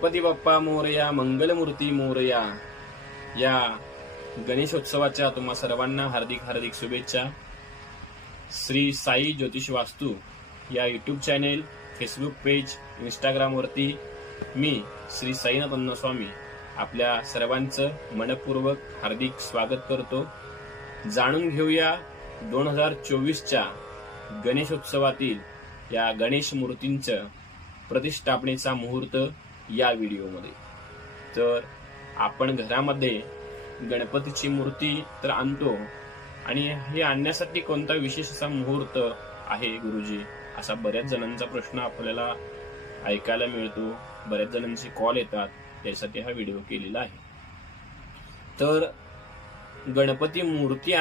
गणपती बाप्पा मोरया, मंगलमूर्ती मोरया. या गणेशोत्सवाच्या तुम्हा सर्वांना हार्दिक हार्दिक शुभेच्छा. श्री साई ज्योतिष वास्तू या युट्यूब चॅनेल, फेसबुक पेज, इंस्टाग्रामवरती मी श्री साईनाथ अन्नस्वामी आपल्या सर्वांचं मनपूर्वक हार्दिक स्वागत करतो. जाणून घेऊया 2024च्या गणेशोत्सवातील या गणेश मूर्तींचं प्रतिष्ठापनेचा मुहूर्त या व्हिडिओमध्ये. तर आपण घरामध्ये गणपतीची मूर्ती तर आणतो, आणि हे आणण्यासाठी कोणता विशेष असा मुहूर्त आहे गुरुजी, असा बऱ्याच जणांचा प्रश्न आपल्याला ऐकायला मिळतो. बऱ्याच जणांचे कॉल येतात, त्यासाठी हा व्हिडिओ केलेला आहे. तर गणपती मूर्ती